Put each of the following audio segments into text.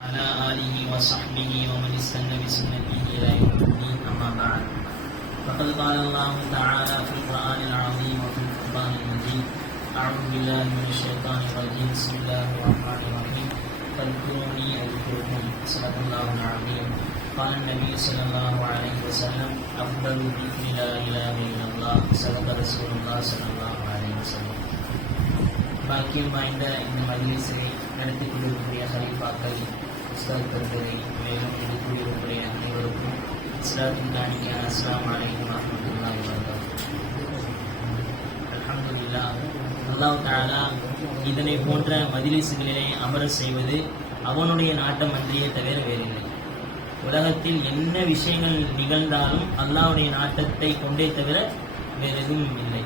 على آله وصحبه ومن استنى بسنته إلى يوم الدين أما بعد فقد قال الله تعالى في القرآن العظيم وفي القرآن المجيد أعوذ بالله من الشيطان الرجيم بسم الله الرحمن الرحيم فاذكروني أذكركم صدق الله العظيم قال النبي صلى الله عليه وسلم أفضل ذكر لا إله إلا الله صدق رسول الله صلى الله عليه وسلم பாக்கியம் வாய்ந்த இந்த மஜ்லிஸை நடத்தி கொண்டிருக்கக்கூடிய ஹலீஃபாக்கள் உஸ்தாத் பெருந்தரை மேலும் இருக்கக்கூடிய அனைவருக்கும் இஸ்லாத்தின் காணிக்கையான அஸ்லாம் அலைக்கும் வரமத்துல்லாஹி வபரகாத்துஹு. அலமதுல்லா அல்லாஹ் தாலா இதனை போன்ற மஜ்லிஸ்களிலே அமர செய்வது அவனுடைய நாட்டம் அன்றியே தவிர வேறில்லை. உலகத்தில் என்ன விஷயங்கள் நிகழ்ந்தாலும் அல்லாவுடைய நாட்டத்தை கொண்டே தவிர வேறு எதுவும் இல்லை.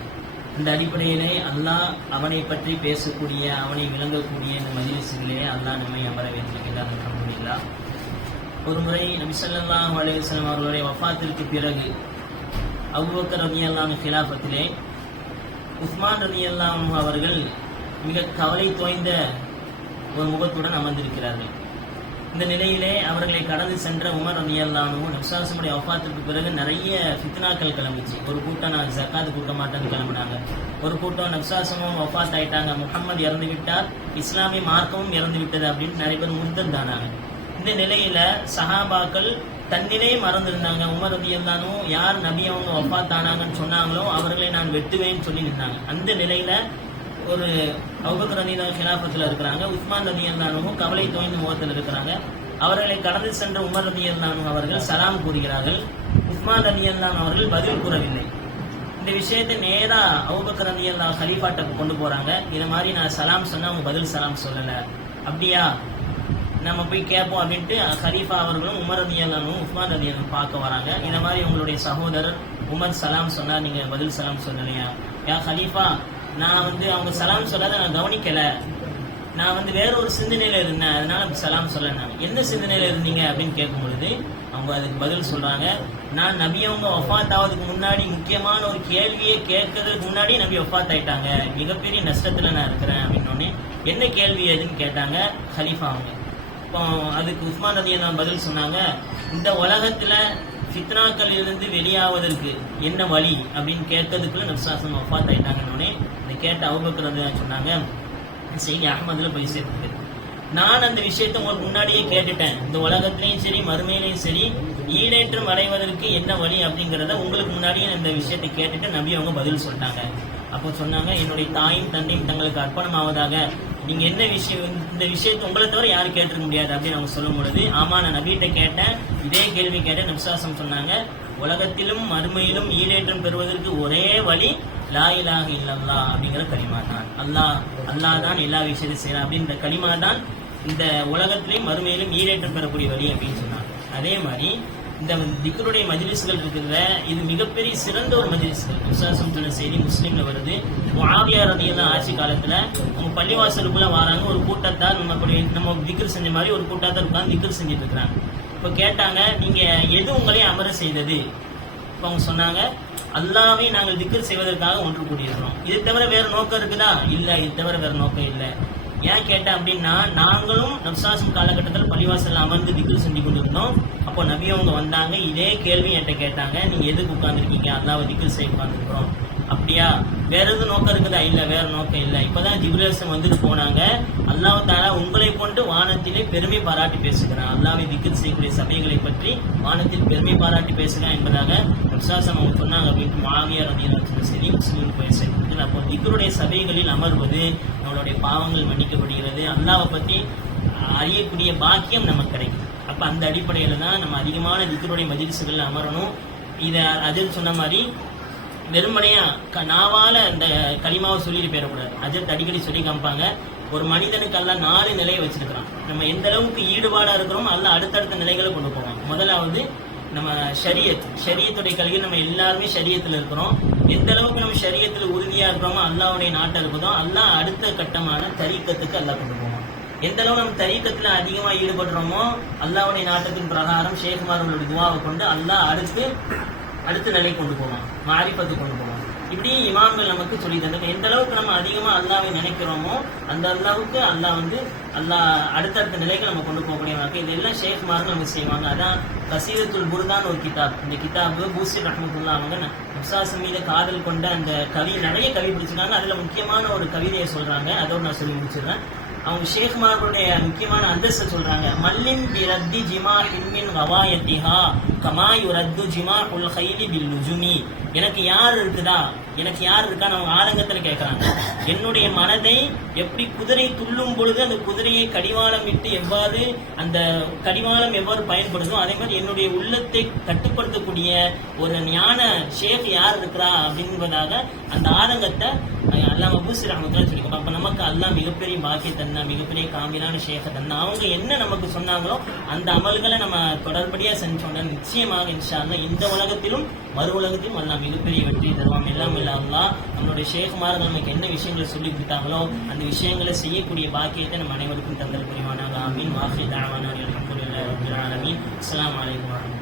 இந்த அடிப்படையிலே அல்லாஹ் அவனை பற்றி பேசக்கூடிய அவனை விளங்கக்கூடிய இந்த மஜிலிசுகளிலே அல்லாஹ் நம்மை அமர வைத்திருக்கிறார் அலமதுல்லா ஒரு முறை நபி ஸல்லல்லாஹு அவர்களுடைய வஃபாத்திற்கு பிறகு அபூபக்கர் ரலியல்லாஹு கிலாபத்திலே உஸ்மான் ரலியல்லாஹு அவர்கள் மிக கவலை தோய்ந்த ஒரு முகத்துடன் அமர்ந்திருக்கிறார்கள். இந்த நிலையிலே அவர்களை கடந்து சென்ற உமர் ரலியல்லாஹு நப்சாசமுடைய ஒப்பாத்திற்கு பிறகு நிறைய ஃபித்னாக்கள் கிளம்பிச்சு. ஒரு கூட்டம் நான் ஜக்காத் கூட்ட மாட்டேன்னு கிளம்புனாங்க. ஒரு கூட்டம் நப்சாசமும் வஃபாத் ஆயிட்டாங்க. முகம்மது இறந்து விட்டார். இஸ்லாமிய மார்க்கமும் இறந்து விட்டது அப்படின்னு நிறைய பேர் முந்தன் தானாங்க. இந்த நிலையில சஹாபாக்கள் தன்னிலே மறந்திருந்தாங்க. உமர் ரலியல்லாஹு யார் நபி அவங்க வஃபாத் ஆனாங்கன்னு சொன்னாங்களோ அவர்களை நான் வெட்டுவேன்னு சொல்லி நின்றாங்க அந்த நிலையில ஒரு அவுபக்கர் ரலியல்லா ஹிலாஃபத்தில் இருக்கிறாங்க. உஸ்மான் ரலியல்லானும் கவலை தோய்ந்த முகத்தில் இருக்கிறாங்க. அவர்களை கடந்து சென்ற உமர் ரலியல்லானு அவர்கள் சலாம் கூறுகிறார்கள். உஸ்மான் ரலியல்லான் அவர்கள் பதில் கூறவில்லை. இந்த விஷயத்தை நேரா அவுபக்கர் ரபி அல்லா ஹலீஃபாட்டை கொண்டு போறாங்க. இது மாதிரி நான் சலாம் சொன்னா அவங்க பதில் சலாம் சொல்லல. அப்படியா? நம்ம போய் கேட்போம் அப்படின்ட்டு ஹரீஃபா அவர்களும் உமர் ரலியல்லானும் உஸ்மான் ரலியல்லானும் பார்க்க வராங்க. இந்த மாதிரி உங்களுடைய சகோதரர் உமர் சலாம் சொன்னா நீங்க பதில் சலாம் சொல்லலையா? யா ஹலீஃபா நான் வந்து அவங்க சலாம் சொல்லாத நான் கவனிக்கல. நான் வந்து வேற ஒரு சிந்தனையில இருந்தேன். அதனால சலாம் சொல்ல நான். என்ன சிந்தனையில இருந்தீங்க? அப்படின்னு கேட்கும் பொழுது அவங்க அதுக்கு பதில் சொல்றாங்க நான் நபி அவங்க ஒஃபாத் ஆவதுக்கு முன்னாடி முக்கியமான ஒரு கேள்வியை கேட்கறதுக்கு முன்னாடி நபி ஒஃபாத் ஆயிட்டாங்க மிகப்பெரிய நஷ்டத்துல நான் இருக்கிறேன். அப்படின்னு என்ன கேள்வி எதுன்னு கேட்டாங்க ஹலீஃபா அவங்க. இப்போ அதுக்கு உஸ்மான் நான் பதில் சொன்னாங்க இந்த உலகத்துல சித்னாக்கள் இருந்து வெளியாவதற்கு என்ன வழி? அப்படின்னு கேட்கறதுக்குள்ள நப்சாசன் ஒஃபாத் ஆயிட்டாங்கன்னு கேட்ட அவுபக்கர் சொன்னாங்க. செய்தி அகமதுல போய் சேர்த்துக்கு நான் அந்த விஷயத்தை உங்களுக்கு முன்னாடியே கேட்டுட்டேன். இந்த உலகத்திலையும் சரி மறுமையிலையும் சரி ஈடேற்றம் அடைவதற்கு என்ன வழி அப்படிங்கறத உங்களுக்கு முன்னாடியே இந்த விஷயத்தை கேட்டுட்டு நபி அவங்க பதில் சொல்லிட்டாங்க. அப்போ சொன்னாங்க என்னுடைய தாயும் தந்தையும் தங்களுக்கு அர்ப்பணம் ஆவதாக. நீங்க என்ன விஷயம் இந்த விஷயத்தை உங்களை தவிர யாரும் கேட்டிருக்க முடியாது அப்படின்னு அவங்க சொல்லும் பொழுது ஆமா நான் நபிகிட்ட கேட்டேன். இதே கேள்வி கேட்டேன். நப்சாசம் சொன்னாங்க உலகத்திலும் மறுமையிலும் ஈடேற்றம் பெறுவதற்கு ஒரே வழி லா இலாஹ இல்லல்லா அப்படிங்கிற களிமா தான். அல்லாஹ் அல்லாஹ் தான் எல்லா விஷயத்தையும் செய்யலாம் அப்படின்ற களிமா தான் இந்த உலகத்திலையும் மறுமையிலும் ஈடேற்றம் பெறக்கூடிய வழி அப்படின்னு சொன்னாங்க. அதே மாதிரி இந்த திக்கருடைய மஜிலிஸ்கள் இருக்கிறத இது மிகப்பெரிய சிறந்த ஒரு மஜிலிஸ்கள். விசுவாசம் சொன்ன செய்தி முஸ்லீம்ல வருது. முஆவியா ரதியெல்லாம் ஆட்சி காலத்துல அவங்க பள்ளிவாசலுக்குள்ள வராங்க. ஒரு கூட்டத்தார் நம்ம நம்ம திக்கர் செஞ்ச மாதிரி ஒரு கூட்டத்தார் உட்கார்ந்து திக்கர் செஞ்சுட்டு இருக்கிறாங்க. இப்போ கேட்டாங்க நீங்கள் எது உங்களை அமர செய்தது? இப்போ அவங்க சொன்னாங்க அல்லாவை நாங்கள் திக்கர் செய்வதற்காக ஒன்று கூடியிருக்கிறோம். இது தவிர வேறு நோக்கம் இருக்குதா? இல்லை இது தவிர வேறு நோக்கம் இல்லை. ஏன் கேட்டேன் அப்படின்னா நாங்களும் நப்சாசம் காலகட்டத்தில் பள்ளிவாசல் அமர்ந்து திக்கில் செஞ்சு கொண்டிருந்தோம். அப்போ நபி அவங்க வந்தாங்க இதே கேள்வி என்கிட்ட கேட்டாங்க நீங்கள் எதுக்கு உட்காந்துருக்கீங்க அல்லாவை திக்கர் செய்ய உட்காந்துருக்குறோம் அப்படியா? வேற எதுவும் நோக்கம் இருக்குதா? இல்ல வேற நோக்கம் இல்ல. இப்பதான் ஜிப்ரேசம் வந்துட்டு போனாங்க. அல்லாஹ் தாலா உங்களை கொண்டு வானத்திலே பெருமை பாராட்டி பேசுகிறான். அல்லாவை திக்கர் செய்யக்கூடிய சபைகளை பற்றி வானத்தில் பெருமை பாராட்டி பேசுகிறான் என்பதாக விசுவாசம் அவங்க சொன்னாங்க. அப்படின்னு மாவியார் அப்படின்னு சரி முஸ்லீம் போய் சேர்க்கிறது அப்போ திக்கருடைய சபைகளில் அமர்வது நம்மளுடைய பாவங்கள் மன்னிக்கப்படுகிறது. அல்லாவை பற்றி அறியக்கூடிய பாக்கியம் நமக்கு கிடைக்கும். அப்ப அந்த அடிப்படையில தான் நம்ம அதிகமான திக்கருடைய மஜிலிசுகள்ல அமரணும். இதை அதில் சொன்ன மாதிரி வெறுமனையா க- நாவால அந்த களிமாவை சொல்லிட்டு போயிடக்கூடாது. அஜத் அடிக்கடி சொல்லி காமிப்பாங்க. ஒரு மனிதனுக்கு அல்ல நாலு நிலையை வச்சிருக்கிறான். நம்ம எந்த அளவுக்கு ஈடுபாடா இருக்கிறோம் அல்ல அடுத்தடுத்த நிலைகளை கொண்டு போவோம் முதலாவது நம்ம ஷரியத். ஷரியத்துடைய கல்வி நம்ம எல்லாருமே ஷரியத்தில் இருக்கிறோம். எந்த அளவுக்கு நம்ம ஷரியத்தில் உறுதியா இருக்கிறோமோ அல்லாவுடைய நாட்டை இருக்குதோ அல்லா அடுத்த கட்டமான தரீக்கத்துக்கு அல்லா கொண்டு போவோம் எந்த அளவு நம்ம தரீக்கத்துல அதிகமா ஈடுபடுறோமோ அல்லாவுடைய நாட்டத்தின் பிரகாரம் ஷேகுமார்களுடைய துவாவை கொண்டு அல்லாஹ் அடுத்து அடுத்த நிலை கொண்டு போகலாம் மாரிப்பத்து கொண்டு போகலாம். இப்படி இமாம்கள் நமக்கு சொல்லி தந்தாங்க எந்த அளவுக்கு நம்ம அதிகமா அல்லாவை நினைக்கிறோமோ அந்த அளவுக்கு அல்லாஹ் வந்து அல்லாஹ் அடுத்தடுத்த நிலைக்கு நம்ம கொண்டு போகக்கூடியவங்க இதெல்லாம் ஷேக்மார்கள் நமக்கு செய்வாங்க. அதான் கசீரத்துல் புர்தான் ஒரு கிதாப். இந்த கிதாபு பூசி ரஹமத்துல்லா அவங்க முசாசு மீது காதல் கொண்ட அந்த கவி நிறைய கவி பிடிச்சிருக்காங்க. அதுல முக்கியமான ஒரு கவிதையை சொல்றாங்க. அதோட நான் சொல்லி முடிச்சிடுறேன். அவங்க ஷேக்மார்களுடைய முக்கியமான அந்தஸ்து சொல்றாங்க. மல்லின் பிரத்தி ஜிமா ஹிம்மின் கவாயத்திஹா கமாயு ரத்து ஜிமா உல் ஹைலி பில் நுஜுமி எனக்கு யார் இருக்குதா? எனக்கு யார் இருக்கான்னு அவங்க ஆதங்கத்தில் கேட்குறாங்க என்னுடைய மனதை எப்படி குதிரை துள்ளும் பொழுது அந்த குதிரையை கடிவாளம் விட்டு எவ்வாறு அந்த கடிவாளம் எவ்வாறு பயன்படுதோ அதே மாதிரி என்னுடைய உள்ளத்தை கட்டுப்படுத்தக்கூடிய ஒரு ஞான ஷேக் யார் இருக்கிறா அப்படின்பதாக அந்த ஆதங்கத்தை அல்லாம பூசி ரஹமத்துல சொல்லிக்கோ அப்போ நமக்கு அல்லாஹ் மிகப்பெரிய பாக்கிய தந்தா மிகப்பெரிய காமிலான ஷேக தந்தா அவங்க என்ன நமக்கு சொன்னாங்களோ அந்த அமல்களை நம்ம தொடர்படியாக செஞ்சோன்னு நிச்சயமாக இன்ஷா இந்த உலகத்திலும் மறு உலகத்திலும் அல்லா மிகப்பெரிய வெற்றி தருவான். எல்லாம் இல்ல நம்மளுடைய ஷேகுமார் நமக்கு என்ன விஷயங்களை சொல்லி கொடுத்தாங்களோ அந்த விஷயங்களை செய்யக்கூடிய பாக்கியத்தை நம்ம அனைவருக்கும் தந்தல் புரிவானாக ஆமீன். வாஃபி தாவானா அலமதுல்லாஹி ரபில்